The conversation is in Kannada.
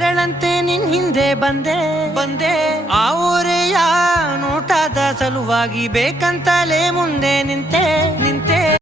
ನೆರಳಂತೆ ನಿನ್ ಹಿಂದೆ ಬಂದೆ ಆ ಊರೆಯ ನೋಟದ ಸಲುವಾಗಿ ಬೇಕಂತಲೇ ಮುಂದೆ ನಿಂತೆ